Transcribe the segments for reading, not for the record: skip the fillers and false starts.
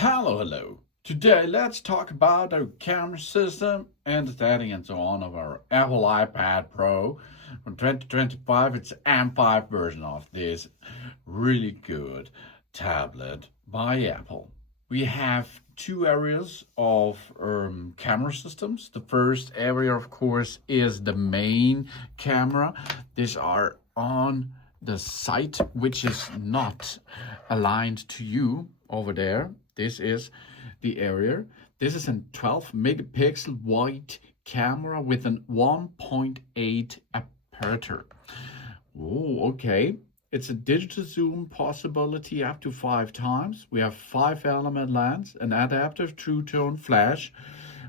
Hello. Today let's talk about our camera system and the setting and so on of our Apple iPad Pro from 2025. It's M5 version of this really good tablet by Apple. We have two areas of camera systems. The first area, of course, is the main camera. These are on the side, which is not aligned to you over there. This is the area. This is a 12 megapixel wide camera with an 1.8 aperture. Oh, okay. It's a digital zoom possibility up to 5 times. We have 5-element lens, an adaptive true tone flash,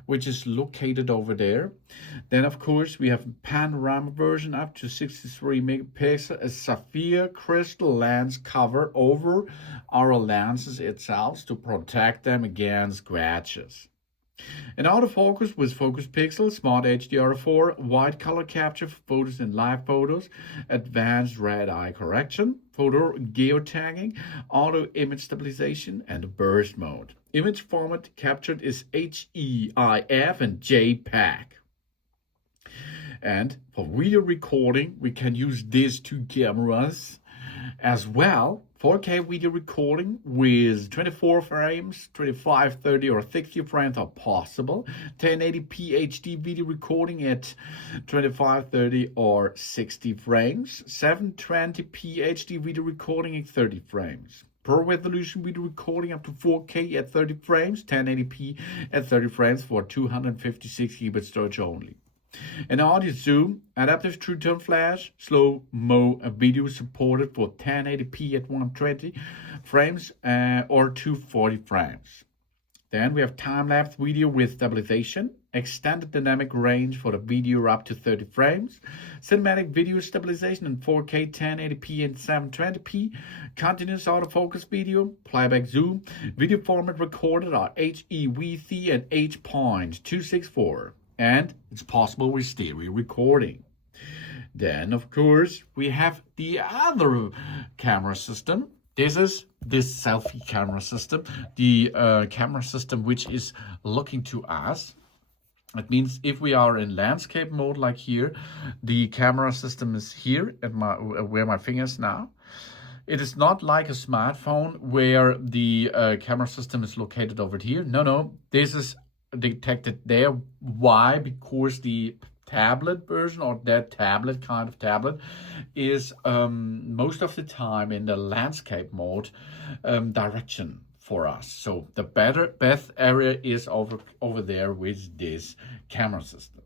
which is located over there. Then, of course, we have a panorama version up to 63 megapixel, a sapphire crystal lens cover over our lenses itself to protect them against scratches. An autofocus with focus pixel, smart HDR4, wide color capture for photos and live photos, advanced red eye correction, photo geotagging, auto image stabilization, and burst mode. Image format captured is HEIF and JPEG. And for video recording, we can use these two cameras as well. 4K video recording with 24 frames, 25, 30, or 60 frames are possible. 1080p HD video recording at 25, 30, or 60 frames. 720p HD video recording at 30 frames. Pro resolution video recording up to 4K at 30 frames, 1080p at 30 frames for 256 GB storage only. An audio zoom, adaptive true tone flash, slow-mo video supported for 1080p at 120 frames or 240 frames. Then we have time-lapse video with stabilization, extended dynamic range for the video up to 30 frames, cinematic video stabilization in 4K, 1080p, and 720p, continuous autofocus video, playback zoom, video format recorded are HEVC and H.264. And it's possible with stereo recording. Then, of course, we have the other camera system. This is this selfie camera system, the camera system which is looking to us. It means if we are in landscape mode like here, the camera system is here at where my finger is now. It is not like a smartphone where the camera system is located over here. No, this is detected there. Why? Because the tablet version or that tablet kind of tablet is most of the time in the landscape mode direction for us. So the best area is over there with this camera system.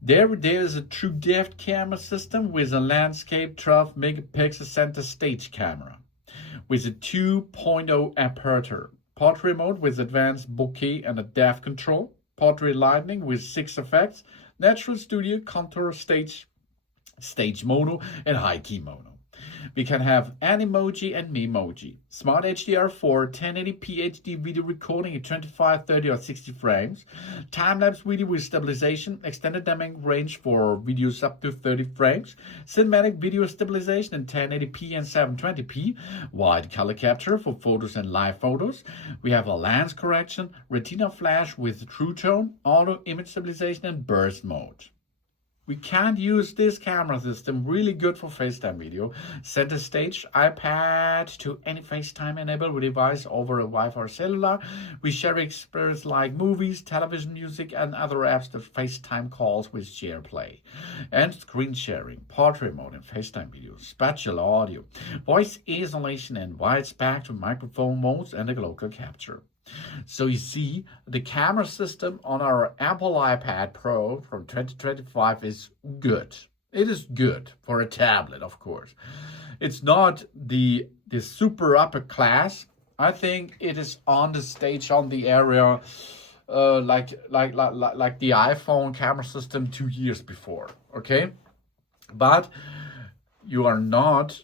There is a true depth camera system with a landscape 12 megapixel center stage camera with a 2.0 aperture. Portrait mode with advanced bokeh and a depth control. Portrait lighting with 6 effects. Natural studio, contour, stage mono, and high key mono. We can have Animoji and Memoji. Smart HDR4, 1080p HD video recording at 25, 30, or 60 frames. Time-lapse video with stabilization, extended dynamic range for videos up to 30 frames. Cinematic video stabilization in 1080p and 720p. Wide color capture for photos and live photos. We have a lens correction, Retina flash with true tone, auto image stabilization, and burst mode. We can't use this camera system really good for FaceTime video. Center stage, iPad to any FaceTime enabled device over a Wi-Fi or cellular. We share experience like movies, television, music, and other apps to FaceTime calls with SharePlay. And screen sharing, portrait mode and FaceTime video, spatial audio, voice isolation and wide spectrum microphone modes and a local capture. So you see, the camera system on our Apple iPad Pro from 2025 is good. It is good for a tablet, of course. It's not the super upper class. I think it is on the stage, on the area, like the iPhone camera system 2 years before. Okay, but you are not.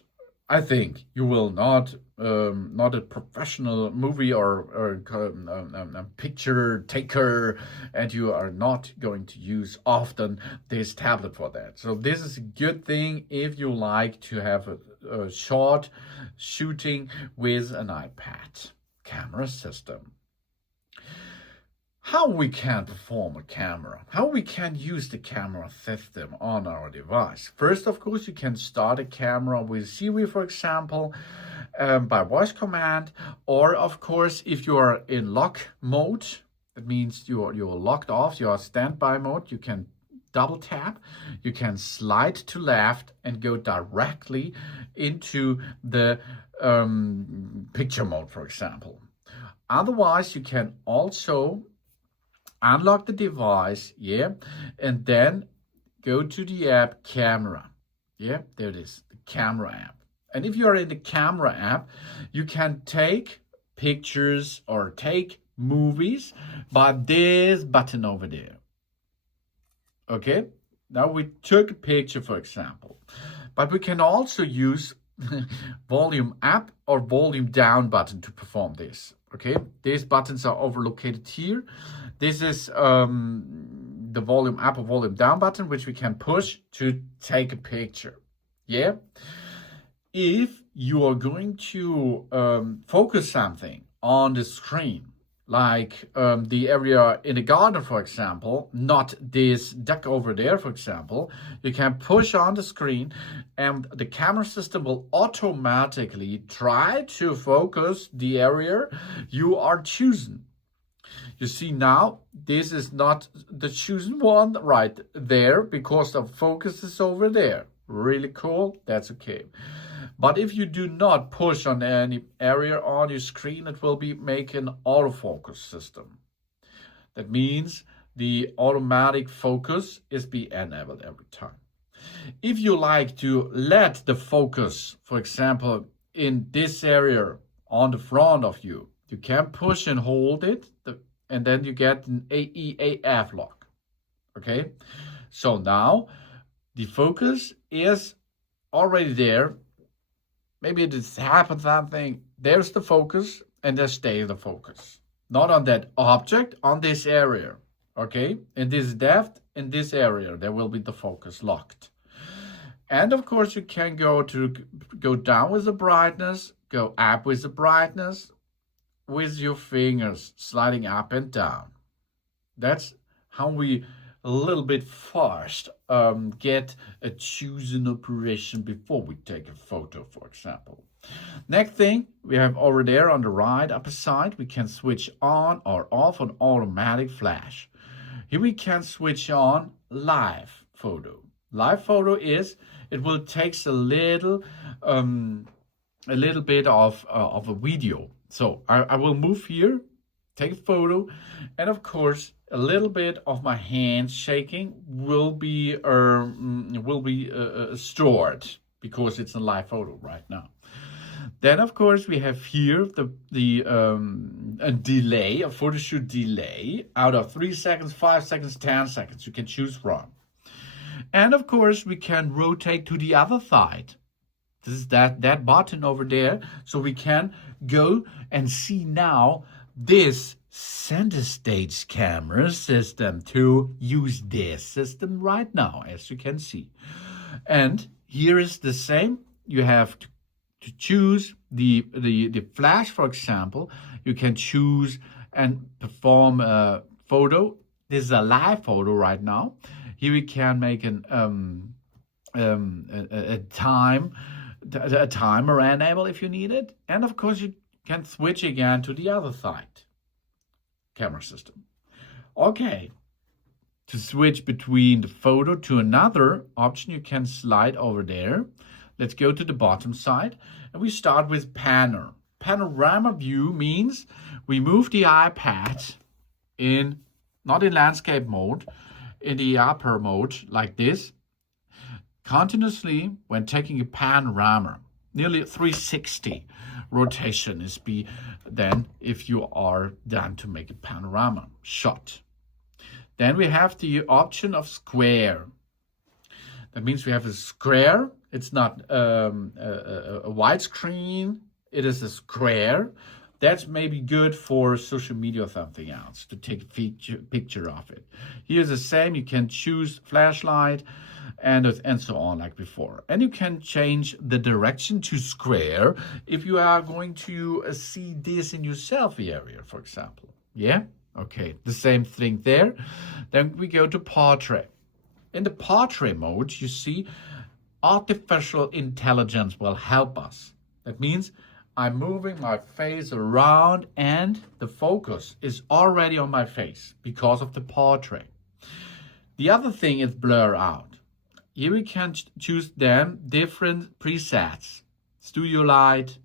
I think you will not a professional movie or picture taker, and you are not going to use often this tablet for that. So this is a good thing if you like to have a short shooting with an iPad. camera system. How we can perform a camera, how we can use the camera system on our device. First, of course, you can start a camera with Siri, for example, by voice command, or of course, if you are in lock mode, that means you're locked off, you are standby mode, you can double tap, you can slide to left and go directly into the picture mode, for example. Otherwise, you can also unlock the device, and then go to the app Camera. There it is, the Camera app. And if you are in the Camera app, you can take pictures or take movies by this button over there. Okay, now we took a picture, for example, but we can also use volume up or volume down button to perform this. Okay, these buttons are overlocated here. This is the volume up or volume down button, which we can push to take a picture. If you are going to focus something on the screen, like the area in the garden, for example, not this duck over there, for example, you can push on the screen and the camera system will automatically try to focus the area you are choosing. You see now, this is not the chosen one right there because the focus is over there. Really cool, that's okay. But if you do not push on any area on your screen, it will make an autofocus system. That means the automatic focus is be enabled every time. If you like to let the focus, for example, in this area on the front of you, you can push and hold it, and then you get an AEAF lock. Okay, so now the focus is already there. Maybe it just happened something. There's the focus, and there stays the focus. Not on that object, on this area. Okay, in this depth, in this area, there will be the focus locked. And of course, you can go down with the brightness, go up with the brightness, with your fingers sliding up and down. That's how we a little bit fast get a chosen operation before we take a photo, for example. Next thing we have over there on the right upper side, we can switch on or off an automatic flash. Here we can switch on live photo. Live photo is, it will take a little bit of a video. So I will move here, take a photo, and of course a little bit of my hands shaking will be stored because it's a live photo right now. Then of course we have here a delay, a photo shoot delay out of 3 seconds, 5 seconds, 10 seconds. You can choose from. And of course we can rotate to the other side. This is that button over there. So we can go and see now this center stage camera system to use this system right now, as you can see. And here is the same. You have to choose the flash, for example. You can choose and perform a photo. This is a live photo right now. Here we can make a timer enable if you need it. And of course you can switch again to the other side camera system. Okay, to switch between the photo to another option, you can slide over there. Let's go to the bottom side and we start with panorama view. Means we move the iPad not in landscape mode, in the upper mode like this, continuously when taking a panorama. Nearly 360 rotation is then if you are done to make a panorama shot. Then we have the option of square. That means we have a square. It's not a widescreen. It is a square. That's maybe good for social media or something else, to take a picture of it. Here's the same. You can choose flashlight, and so on like before. And you can change the direction to square if you are going to see this in your selfie area, for example. Yeah? Okay, the same thing there. Then we go to portrait. In the portrait mode, you see artificial intelligence will help us. That means I'm moving my face around and the focus is already on my face because of the portrait. The other thing is blur out. Here we can choose then different presets. Studio light,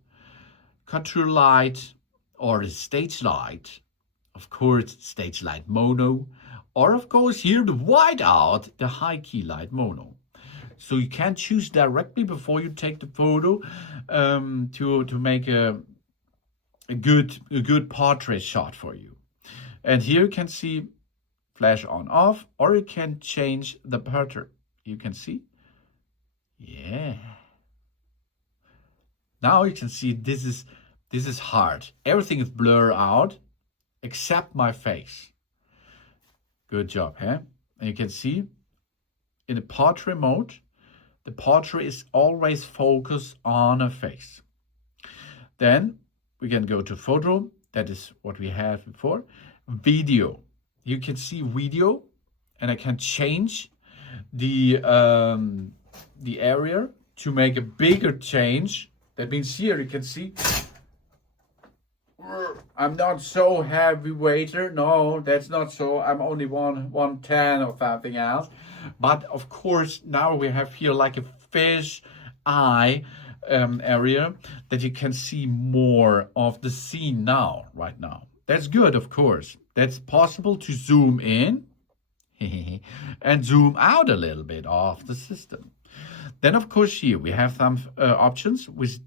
contour light, or stage light. Of course, stage light mono. Or of course here the whiteout, the high key light mono. So you can choose directly before you take the photo to make a good portrait shot for you. And here you can see flash on off, or you can change the pattern. You can see, yeah. Now you can see this is hard. Everything is blurred out except my face. Good job, huh? And you can see in the portrait mode, the portrait is always focused on a face. Then we can go to photo. That is what we had before. Video. You can see video, and I can change the area to make a bigger change. That means here you can see I'm not so heavy weighter. No, that's not so. I'm only 110 or something else. But of course, now we have here like a fish eye area that you can see more of the scene now, right now. That's good, of course. That's possible to zoom in and zoom out a little bit of the system. Then, of course, here we have some options with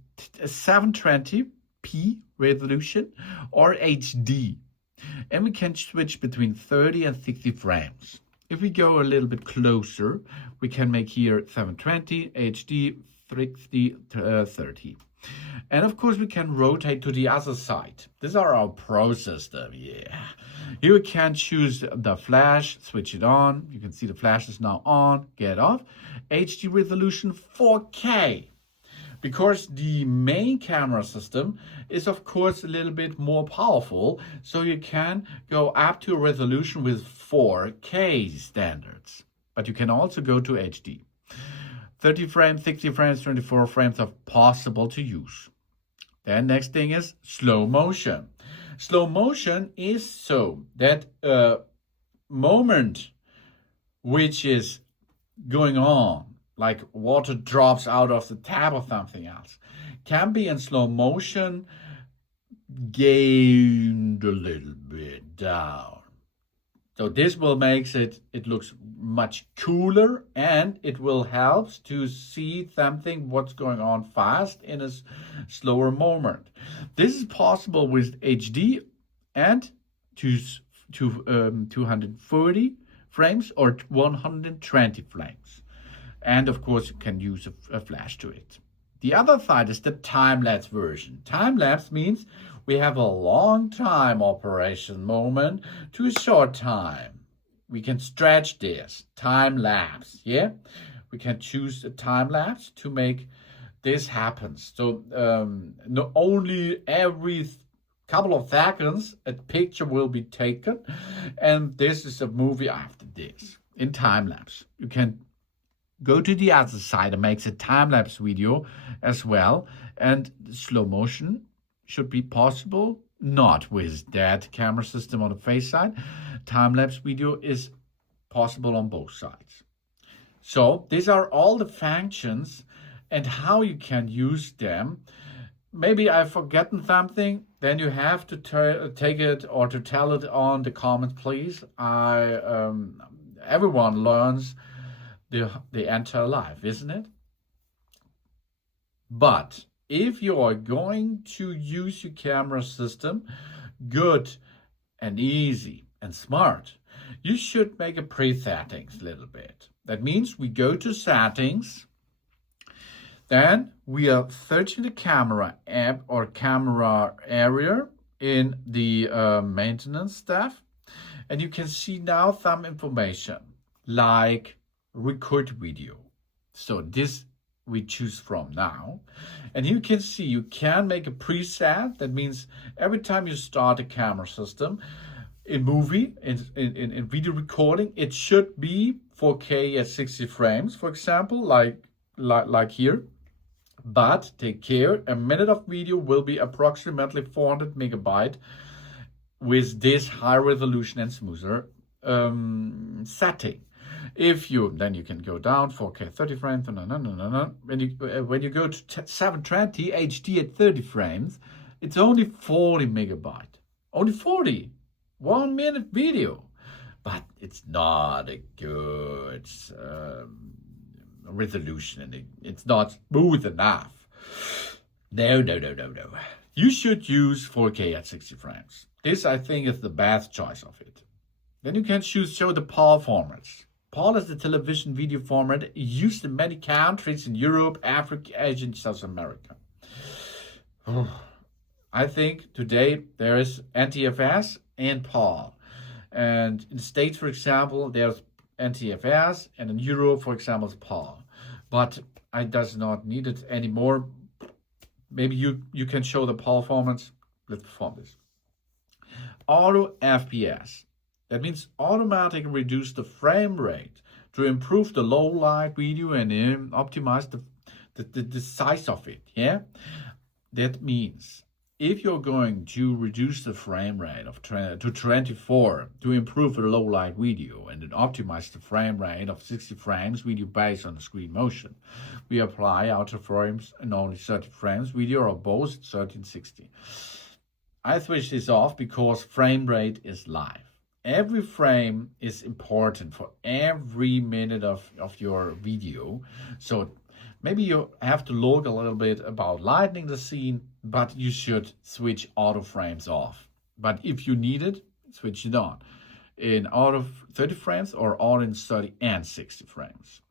720p resolution or HD. And we can switch between 30 and 60 frames. If we go a little bit closer, we can make here 720, HD, 60, 30. And of course, we can rotate to the other side. These are our pro system, yeah. Here we can choose the flash, switch it on. You can see the flash is now on, get off. HD resolution 4K. Because the main camera system is of course a little bit more powerful, so you can go up to a resolution with 4K standards. But you can also go to HD. 30 frames, 60 frames, 24 frames are possible to use. Then next thing is slow motion. Slow motion is so that a moment which is going on, like water drops out of the tap or something else, can be in slow motion gained a little bit down. So this will make it looks much cooler, and it will help to see something what's going on fast in a slower moment. This is possible with HD and 240 frames or 120 frames. And of course, you can use a flash to it. The other side is the time-lapse version. Time-lapse means we have a long time operation moment to a short time. We can stretch this time-lapse, yeah? We can choose a time-lapse to make this happen. So not only every couple of seconds a picture will be taken, and this is a movie after this in time-lapse. You can go to the other side and makes a time-lapse video as well, and slow motion should be possible, not with that camera system on the face side. Time-lapse video is possible on both sides. So these are all the functions and how you can use them. Maybe I've forgotten something, then you have to take it or to tell it on the comments, please. Everyone learns the entire life, isn't it? But if you are going to use your camera system good and easy and smart, you should make a pre-settings a little bit. That means we go to settings, then we are searching the camera app or camera area in the maintenance stuff, and you can see now some information like record video. So this we choose from now. And you can see you can make a preset. That means every time you start a camera system, in movie, in video recording, it should be 4K at 60 frames, for example, like here. But take care, a minute of video will be approximately 400 megabyte with this high resolution and smoother setting. If you then you can go down 4K 30 frames. When you go to 720 HD at 30 frames, it's only 40 megabyte. Only 40. 1 minute video, but it's not a good resolution, and it's not smooth enough. No. You should use 4K at 60 frames. This, I think, is the best choice of it. Then you can show the PAL formats. PAL is the television video format used in many countries in Europe, Africa, Asia, and South America. I think today there is NTFS and PAL. And in the States, for example, there's NTFS, and in Europe, for example, it's PAL. But I does not need it anymore. Maybe you can show the PAL formats. Let's perform this. Auto FPS. That means automatically reduce the frame rate to improve the low light video and optimize the size of it. Yeah, that means if you're going to reduce the frame rate to 24 to improve the low light video and then optimize the frame rate of 60 frames video based on the screen motion, we apply auto frames and only 30 frames video or both 1360. I switch this off because frame rate is live. Every frame is important for every minute of your video. So maybe you have to look a little bit about lightening the scene, but you should switch auto frames off. But if you need it, switch it on in auto 30 frames or auto in 30 and 60 frames.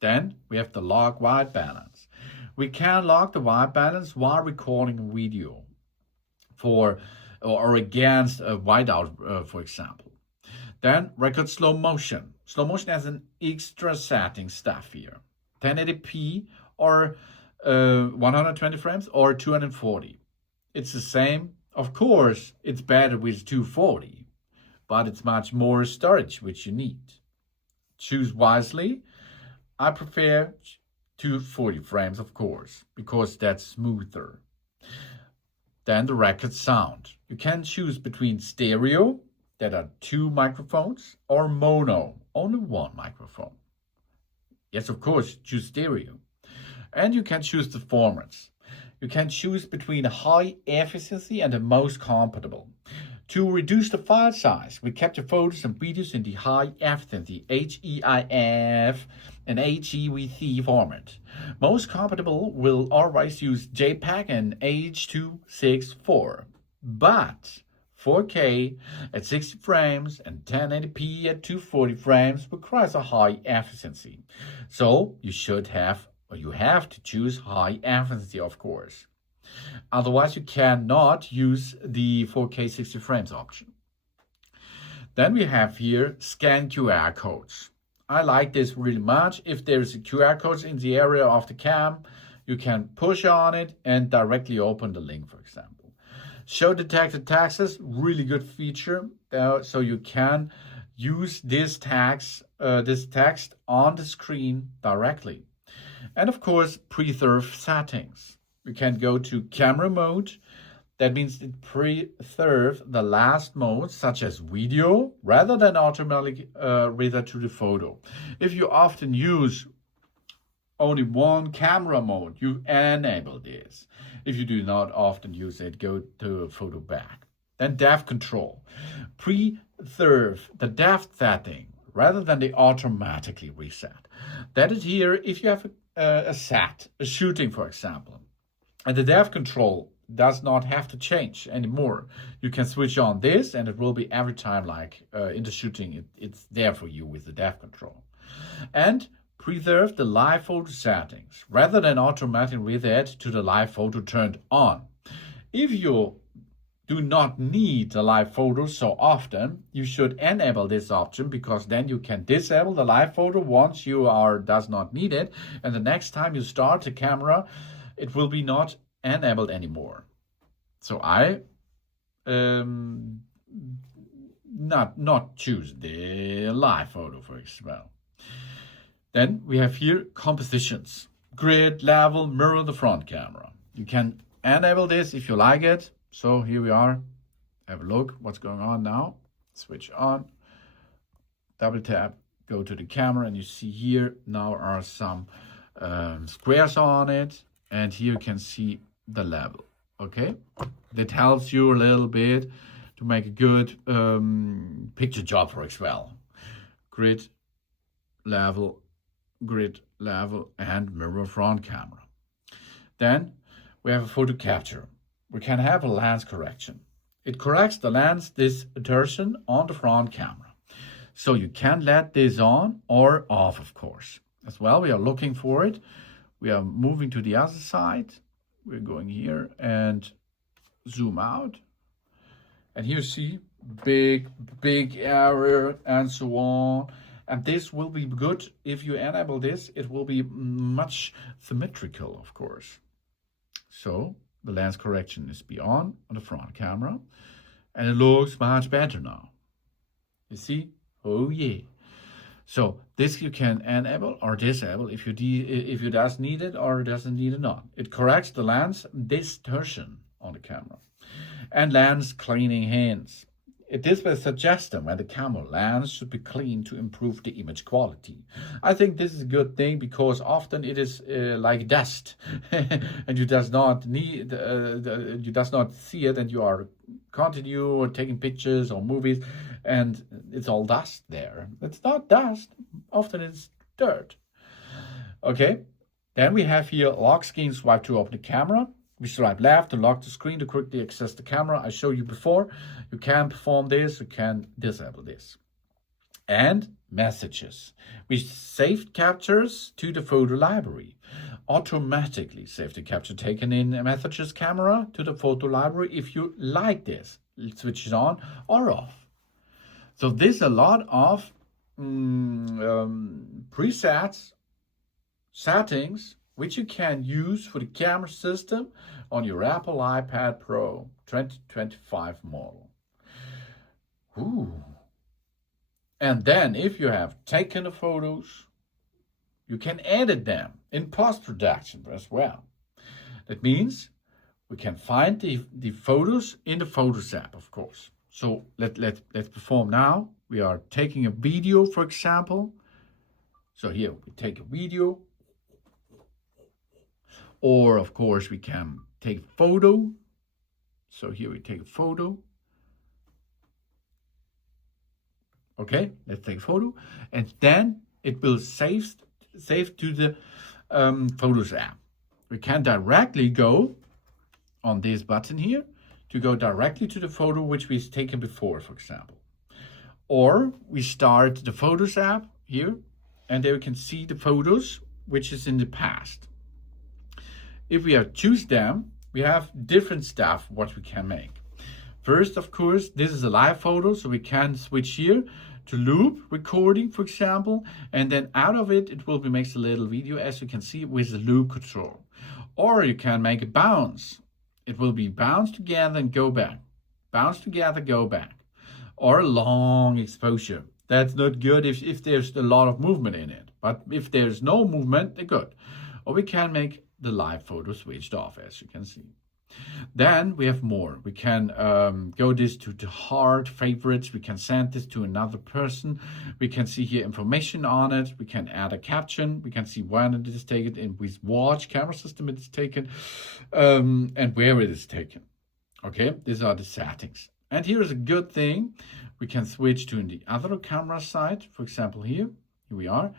Then we have the lock white balance. We can lock the white balance while recording a video for or against a whiteout, for example. Then record slow motion. Slow motion has an extra setting stuff here. 1080p or 120 frames or 240. It's the same. Of course, it's better with 240, but it's much more storage which you need. Choose wisely. I prefer 240 frames, of course, because that's smoother. Then the record sound. You can choose between stereo, that are 2 microphones, or mono, only 1 microphone. Yes, of course, choose stereo. And you can choose the formats. You can choose between high efficiency and the most compatible. To reduce the file size, we capture photos and videos in the high efficiency HEIF and HEVC format. Most compatible will always use JPEG and H.264. But 4K at 60 frames and 1080p at 240 frames requires a high efficiency. So you have to choose high efficiency, of course. Otherwise, you cannot use the 4K 60 frames option. Then we have here scan QR codes. I like this really much. If there is a QR code in the area of the cam, you can push on it and directly open the link, for example. Show detected tags, really good feature. So you can use this text on the screen directly. And of course, preserve settings. We can go to camera mode. That means it preserves the last mode, such as video, rather than automatically reader to the photo. If you often use only one camera mode, you enable this. If you do not often use it, go to photo back. Then depth control. Preserve the depth setting rather than the automatically reset. That is here if you have a shooting, for example. And the depth control does not have to change anymore. You can switch on this and it will be every time like in the shooting, it's there for you with the depth control. And preserve the live photo settings rather than automatically reset to the live photo turned on. If you do not need the live photo so often, you should enable this option, because then you can disable the live photo once you does not need it, and the next time you start the camera, it will be not enabled anymore. So I not choose the live photo, for example. Then we have here compositions, grid, level, mirror the front camera. You can enable this if you like it. So here we are. Have a look what's going on now. Switch on, double tap, go to the camera, and you see here now are some squares on it, and here you can see the level. Okay, that helps you a little bit to make a good picture job, for example. Grid, level, and mirror front camera. Then we have a photo capture. We can have a lens correction. It corrects the lens distortion on the front camera. So you can let this on or off, of course. As well, we are looking for it. We are moving to the other side. We're going here and zoom out. And here you see big area and so on. And this will be good if you enable this. It will be much symmetrical, of course. So the lens correction is on the front camera, and it looks much better now. You see? Oh yeah. So this you can enable or disable if you does need it or doesn't need it not. It corrects the lens distortion on the camera. And lens cleaning hands. It is a suggestion when the camera lens should be cleaned to improve the image quality. I think this is a good thing, because often it is like dust, and you does not see it, and you are continue taking pictures or movies, and it's all dust there. It's not dust. Often it's dirt. Okay. Then we have here lock screen swipe to open the camera. We swipe left to lock the screen to quickly access the camera. I showed you before. You can perform this, you can disable this. And messages. We saved captures to the photo library. Automatically save the capture taken in a messages camera to the photo library if you like this. Switch it on or off. So there's a lot of presets, settings, which you can use for the camera system on your Apple iPad Pro 2025 model. Ooh. And then if you have taken the photos, you can edit them in post-production as well. That means we can find the photos in the Photos app, of course. So let's perform now. We are taking a video, for example. So here we take a video. Or, of course, we can take a photo. So here we take a photo. Okay, let's take a photo. And then it will save to the Photos app. We can directly go on this button here to go directly to the photo which we've taken before, for example. Or we start the Photos app here, and there we can see the photos which is in the past. If we choose them, we have different stuff what we can make. First, of course, this is a live photo, so we can switch here to loop recording, for example, and then out of it, it will be makes a little video, as you can see, with the loop control. Or you can make a bounce. It will be bounce together and go back. Bounce together, go back. Or a long exposure. That's not good if there's a lot of movement in it. But if there's no movement, they're good. Or we can make the live photo switched off, as you can see. Then we have more. We can go this to the hard favorites. We can send this to another person. We can see here information on it. We can add a caption. We can see when it is taken, in with watch camera system it is taken, and where it is taken. Okay, these are the settings. And here is a good thing. We can switch to the other camera side. For example, here we are.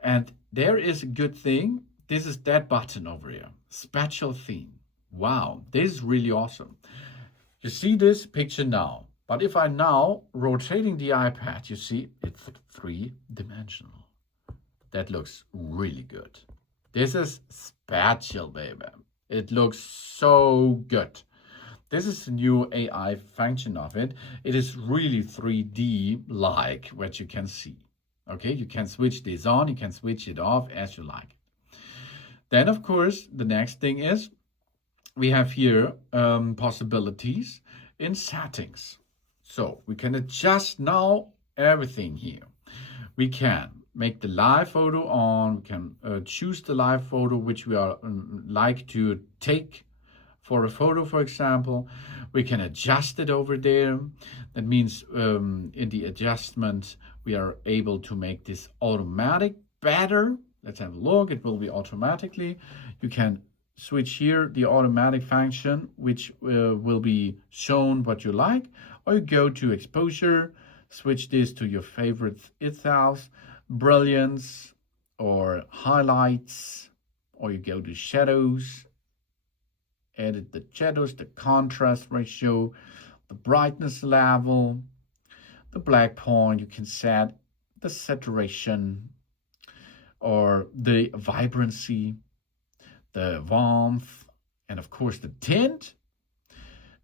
And there is a good thing. This is that button over here, special theme. Wow, this is really awesome. You see this picture now, but if I now rotating the iPad, you see it's 3-dimensional. That looks really good. This is special, baby. It looks so good. This is the new AI function of it. It is really 3D-like, what you can see. Okay, you can switch this on, you can switch it off as you like. Then, of course, the next thing is we have here possibilities in settings. So we can adjust now everything here. We can make the live photo on, we can choose the live photo which we are like to take for a photo, for example. We can adjust it over there. That means in the adjustment, we are able to make this automatic better. Let's have a look. It will be automatically. You can switch here the automatic function, which will be shown what you like, or you go to exposure, switch this to your favorite itself, brilliance or highlights, or you go to shadows, edit the shadows, the contrast ratio, the brightness level, the black point. You can set the saturation or the vibrancy, the warmth, and of course the tint.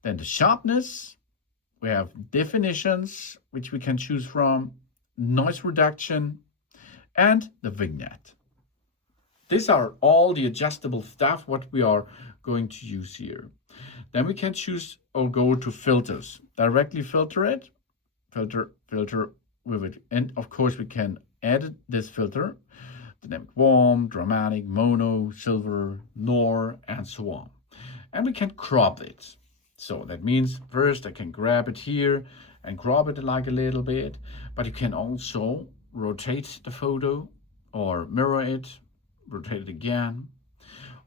Then the sharpness. We have definitions, which we can choose from, noise reduction, and the vignette. These are all the adjustable stuff what we are going to use here. Then we can choose or go to filters. Directly filter it, filter with it. And of course we can edit this filter, dynamic warm, dramatic, mono, silver, noir, and so on. And we can crop it. So that means first I can grab it here and crop it like a little bit, but you can also rotate the photo or mirror it, rotate it again,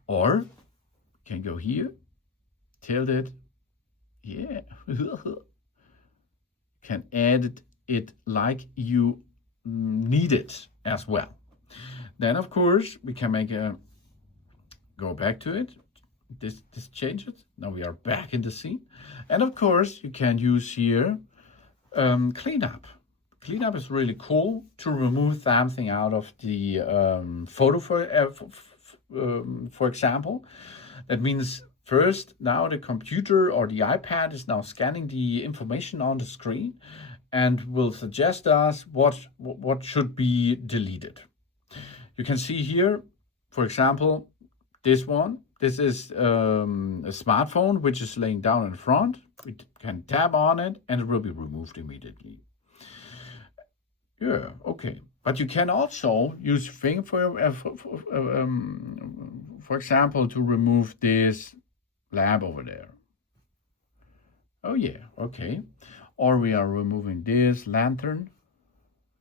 or you can go here, tilt it, yeah, can edit it like you need it as well. Then of course we can make a, go back to it, this changes. Now we are back in the scene. And of course you can use here cleanup. Cleanup is really cool to remove something out of the photo, for example. That means first now the computer or the iPad is now scanning the information on the screen and will suggest us what should be deleted. You can see here, for example, this one. This is a smartphone which is laying down in front. We can tap on it and it will be removed immediately. Yeah, okay. But you can also use finger for example, to remove this lamp over there. Oh yeah, okay. Or we are removing this lantern.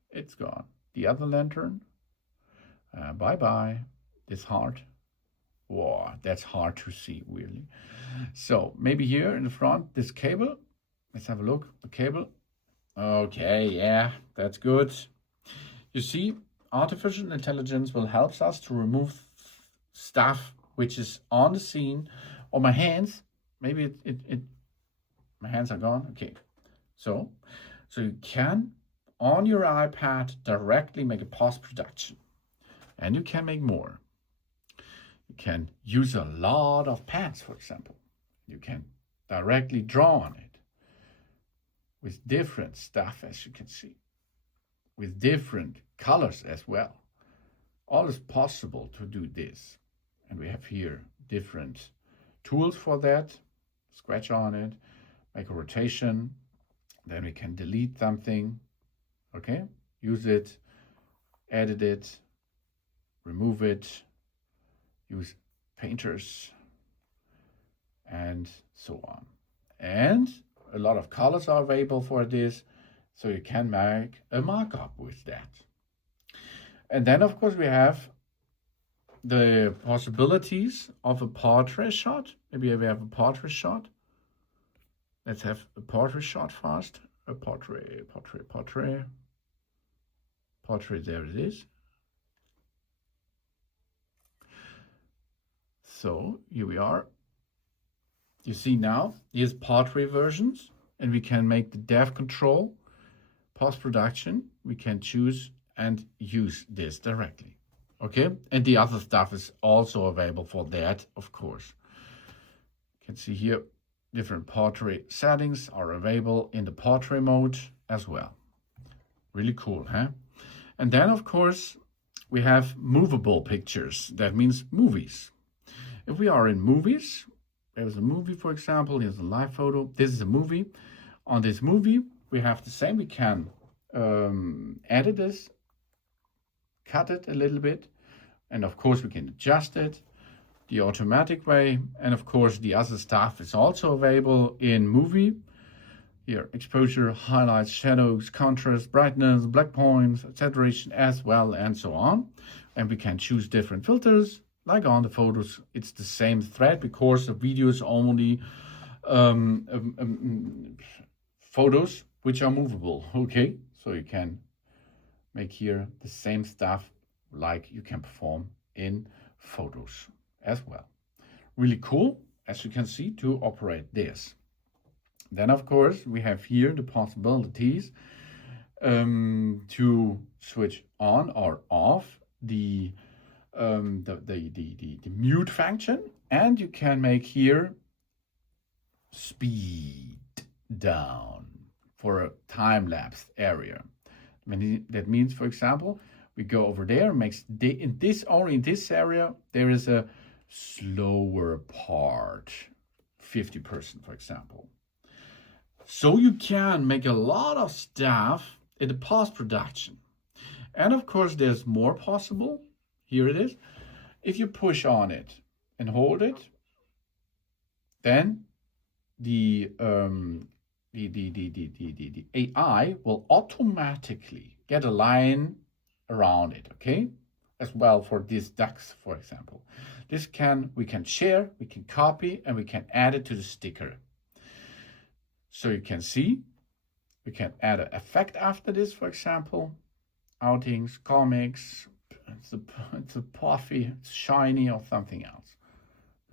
It's gone. The other lantern. Bye-bye. This heart. Wow, that's hard to see, really. So maybe here in the front, this cable. Let's have a look. The cable. Okay, yeah, that's good. You see, artificial intelligence will help us to remove stuff which is on the scene. Or my hands. Maybe my hands are gone. Okay, so you can on your iPad directly make a post-production, and you can make more. You can use a lot of pens, for example. You can directly draw on it with different stuff, as you can see, with different colors as well. All is possible to do this. And we have here different tools for that. Scratch on it, make a rotation. Then we can delete something. Okay, use it, edit it, remove it, use painters, and so on. And a lot of colors are available for this, so you can make a markup with that. And then of course we have the possibilities of a portrait shot. Maybe we have a portrait shot. Let's have a portrait shot first. A portrait. There it is. So here we are. You see now, here's portrait versions, and we can make the depth control, post-production. We can choose and use this directly. Okay, and the other stuff is also available for that, of course. You can see here different portrait settings are available in the portrait mode as well. Really cool, huh? And then, of course, we have movable pictures. That means movies. If we are in movies, there's a movie, for example, here's a live photo. This is a movie. On this movie, we have the same. We can edit this, cut it a little bit, and of course we can adjust it the automatic way. And of course the other stuff is also available in movie. Here, exposure, highlights, shadows, contrast, brightness, black points, saturation as well, and so on. And we can choose different filters. Like on the photos, it's the same thread because the video is only photos which are movable, okay? So you can make here the same stuff like you can perform in photos as well. Really cool, as you can see, to operate this. Then, of course, we have here the possibilities to switch on or off the mute function, and you can make here speed down for a time-lapse area. That means, for example, we go over there, in this area, there is a slower part, 50%, for example. So you can make a lot of stuff in the post-production. And of course, there's more possible. Here it is. If you push on it and hold it, then the AI will automatically get a line around it, okay? As well for this ducks, for example. We can share, we can copy, and we can add it to the sticker. So you can see, we can add an effect after this, for example, outings, comics, it's a puffy, it's shiny, or something else.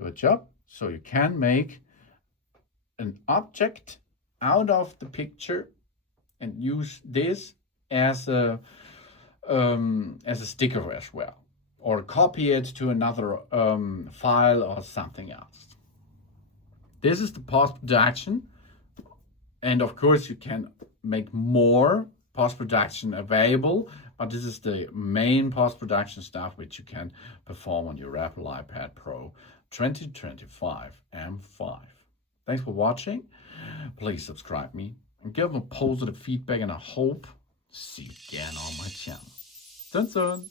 Good job. So you can make an object out of the picture and use this as a sticker as well, or copy it to another file or something else. This is the post-production, and of course you can make more post-production available, but this is the main post-production stuff which you can perform on your Apple iPad Pro 2025 M5. Thanks for watching. Please subscribe me and give a positive feedback, and I hope see you again on my channel. Dun dun.